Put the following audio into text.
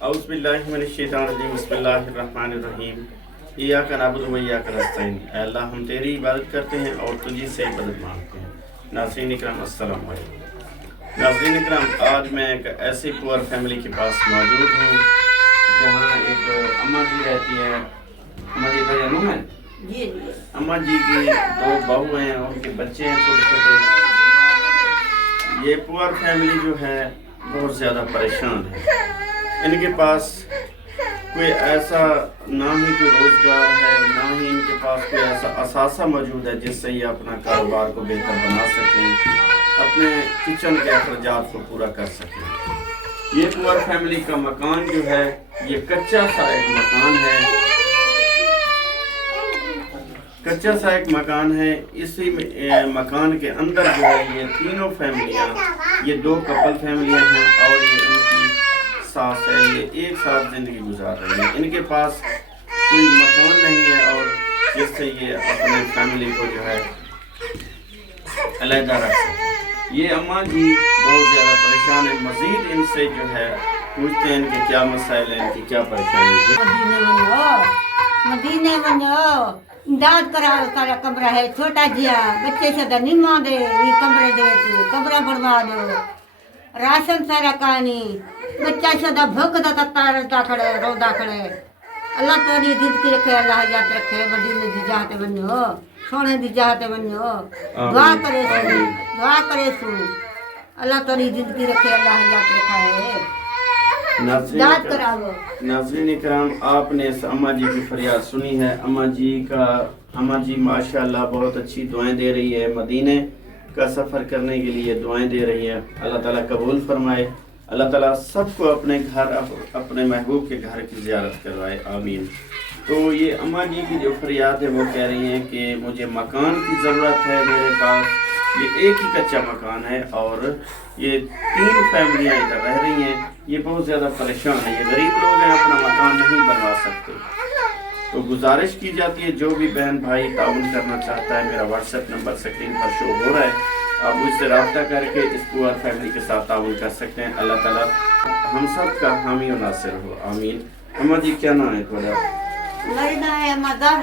اعوذ باللہ من الشیطان الرجیم بسم اللہ الرحمن الرحیم ایاک نعبد و ایاک نستعین۔ اے اللہ ہم تیری عبادت کرتے ہیں اور تجھی سے مدد مانگتے ہیں۔ ناظرین اکرام السلام علیکم۔ ناظرین اکرام، آج میں ایک ایسی پور فیملی کے پاس موجود ہوں جہاں ایک اماں جی رہتی ہے۔ اماں جی کا نام ہے جی اماں جی کی 2 بہو ہیں، ان کے بچے ہیں چھوٹے چھوٹے۔ یہ پور فیملی جو ہے بہت زیادہ پریشان ہے۔ ان کے پاس کوئی ایسا نہ ہی کوئی روزگار ہے، نہ ہی ان کے پاس کوئی ایسا اثاثہ موجود ہے جس سے یہ اپنا کاروبار کو بہتر بنا سکیں، اپنے کچن کے اخراجات کو پورا کر سکیں۔ یہ پور فیملی کا مکان جو ہے یہ کچا سا ایک مکان ہے، کچا سا ایک مکان ہے۔ اسی مکان کے اندر جو ہے یہ تینوں فیملیاں، یہ 2 کپل فیملیاں ہیں اور یہ ان کی ساس ہے، یہ ایک ساتھ زندگی گزار رہی ہیں۔ ان کے پاس کوئی مکان نہیں ہے اور جس سے یہ اپنے فیملی کو جو ہے علیحدہ رکھ سکیں۔ یہ اماں جی بہت زیادہ پریشان ہیں۔ مزید ان سے جو ہے پوچھتے ہیں ان کے کیا مسائل ہیں، ان کی کیا پریشانی ہے۔ مدینے ونجو امداد کراؤ، سارا کمرہ ہے چھوٹا جیا، بچے سے نہیں دے یہ کمرے دے کمرہ بنوا دو، راشن سارا کہانی بچہ سے بھوک دا تارتا کھڑے رودا کھڑے۔ اللہ تیری زندگی رکھے، اللہ حیات رکھے، مدینے دی جاتے ونجو، سونے دی جاتے ونجو، دعا کرے سو، دعا کرے سو، اللہ تیری زندگی رکھے، اللہ حیات رکھے۔ ناظرین اکرام، آپ نے اس اماں جی کی فریاد سنی ہے۔ اماں جی ماشاءاللہ بہت اچھی دعائیں دے رہی ہے، مدینے کا سفر کرنے کے لیے دعائیں دے رہی ہے۔ اللہ تعالیٰ قبول فرمائے، اللہ تعالیٰ سب کو اپنے گھر، اپنے محبوب کے گھر کی زیارت کروائے، آمین۔ تو یہ اماں جی کی جو فریاد ہے وہ کہہ رہی ہیں کہ مجھے مکان کی ضرورت ہے، میرے پاس یہ ایک ہی کچا مکان ہے اور یہ 3 فیملیاں ادھر رہ رہی ہیں، یہ بہت زیادہ پریشان ہیں، یہ غریب لوگ ہیں، اپنا مکان نہیں بنوا سکتے۔ تو گزارش کی جاتی ہے جو بھی بہن بھائی تعاون کرنا چاہتا ہے، میرا واٹس ایپ نمبر اسکرین پر شو ہو رہا ہے، آپ مجھ سے رابطہ کر کے اس پور فیملی کے ساتھ تعاون کر سکتے ہیں۔ اللہ تعالیٰ ہم سب کا حامی و ناصر ہو، آمین۔ اماں جی کیا نام ہے تھوڑا؟ میرا نام ہے مدار۔